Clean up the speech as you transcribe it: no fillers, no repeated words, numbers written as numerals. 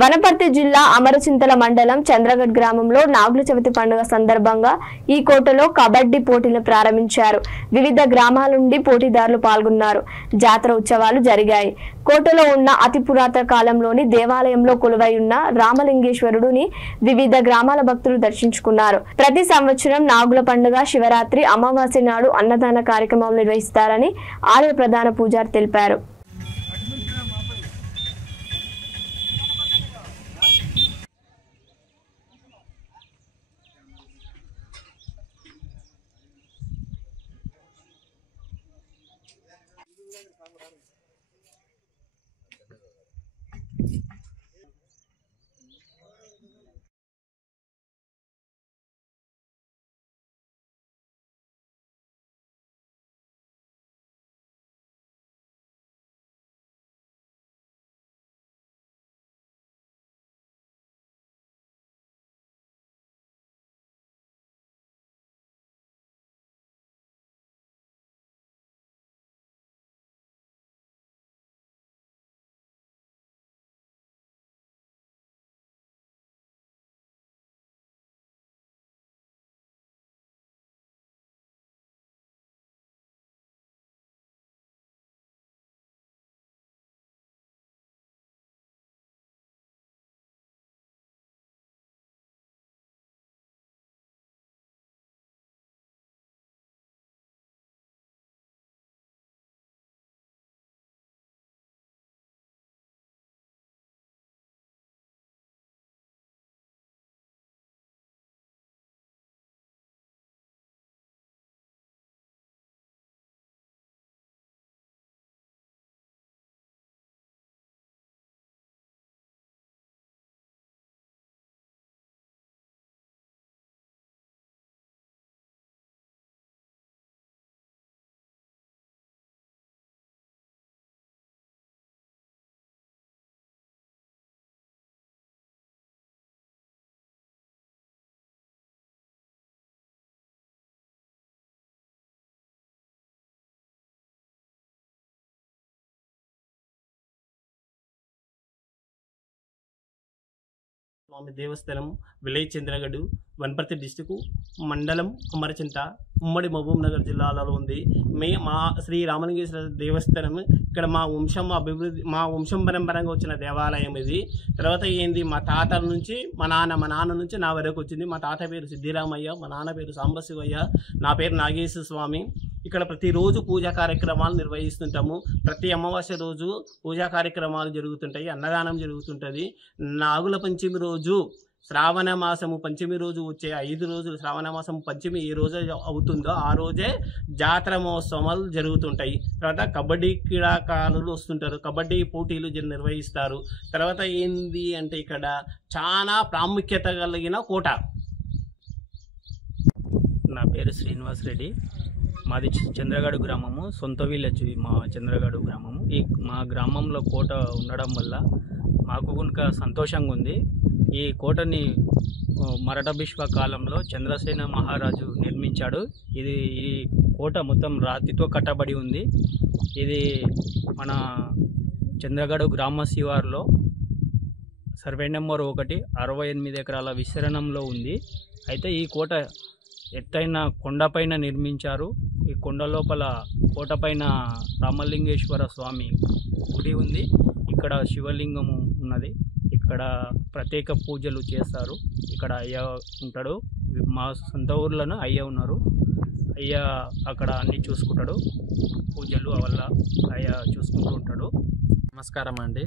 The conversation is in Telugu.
వనపర్తి జిల్లా అమరచింతల మండలం చంద్రగఢ్ గ్రామంలో నాగుల చవితి పండుగ సందర్భంగా ఈ కోటలో కబడ్డీ పోటీలను ప్రారంభించారు. వివిధ గ్రామాల నుండి పోటీదారులు పాల్గొన్నారు. జాతర ఉత్సవాలు జరిగాయి. కోటలో ఉన్న అతి పురాతన కాలంలోని దేవాలయంలో కొలువై ఉన్న రామలింగేశ్వరుడిని వివిధ గ్రామాల భక్తులు దర్శించుకున్నారు. ప్రతి సంవత్సరం నాగుల పండుగ, శివరాత్రి, అమావాస్య నాడు అన్నదాన కార్యక్రమాలు నిర్వహిస్తారని ఆలయ ప్రధాన పూజారి తెలిపారు. స్వామి దేవస్థానం విలేజ్ చంద్రగఢ్ వనపర్తి డిస్టిక్ మండలం అమరచింత ఉమ్మడి మహబూబ్ నగర్ జిల్లాలో ఉంది. మా శ్రీ రామలింగేశ్వర దేవస్థానం ఇక్కడ మా వంశం పరంపరంగా వచ్చిన దేవాలయం ఇది. తర్వాత ఏంది, మా తాతల నుంచి మా నాన్న నుంచి నా వరకు వచ్చింది. మా తాత పేరు సిద్ధిరామయ్య, మా నాన్న పేరు సాంబశివయ్య, నా పేరు నాగేశ్వర స్వామి. ఇక్కడ ప్రతిరోజు పూజా కార్యక్రమాలు నిర్వహిస్తుంటాము. ప్రతి అమావాస్య రోజు పూజా కార్యక్రమాలు జరుగుతుంటాయి, అన్నదానం జరుగుతుంటుంది. నాగుల పంచమి రోజు శ్రావణ మాసము పంచమి రోజు వచ్చే 5 రోజులు శ్రావణ మాసం పంచమి ఏ రోజు అవుతుందో ఆ రోజే జాతర మహోత్సవాలు జరుగుతుంటాయి. తర్వాత కబడ్డీ క్రీడాకారులు వస్తుంటారు, కబడ్డీ పోటీలు నిర్వహిస్తారు. తర్వాత ఏంది అంటే ఇక్కడ చాలా ప్రాముఖ్యత కలిగిన కోట. నా పేరు శ్రీనివాస్ రెడ్డి, మాది చంద్రగఢ్ గ్రామము, సొంత విలేజ్ మా చంద్రగఢ్ గ్రామము. మా గ్రామంలో కోట ఉండడం వల్ల మాకు కనుక సంతోషంగా ఉంది. ఈ కోటని మరాఠ భీష్మ కాలంలో చంద్రసేన మహారాజు నిర్మించాడు. ఈ కోట మొత్తం రాతితో కట్టబడి ఉంది. ఇది మన చంద్రగఢ్ గ్రామ శివారులో సర్వే నెంబర్ 1 68 ఎకరాల విస్తీర్ణంలో ఉంది. అయితే ఈ కోట ఎత్తైన కొండపైన నిర్మించారు. ఈ కొండ లోపల కోటపైన రామలింగేశ్వర స్వామి గుడి ఉంది. ఇక్కడ శివలింగము ఉన్నది. ఇక్కడ ప్రత్యేక పూజలు చేస్తారు. ఇక్కడ అయ్య ఉంటాడు. మా సొంత ఊర్లోనే అయ్య ఉన్నారు. అయ్య అక్కడ అన్నీ చూసుకుంటాడు. పూజలు వల్ల అయ్య చూసుకుంటూ ఉంటాడు. నమస్కారం అండి.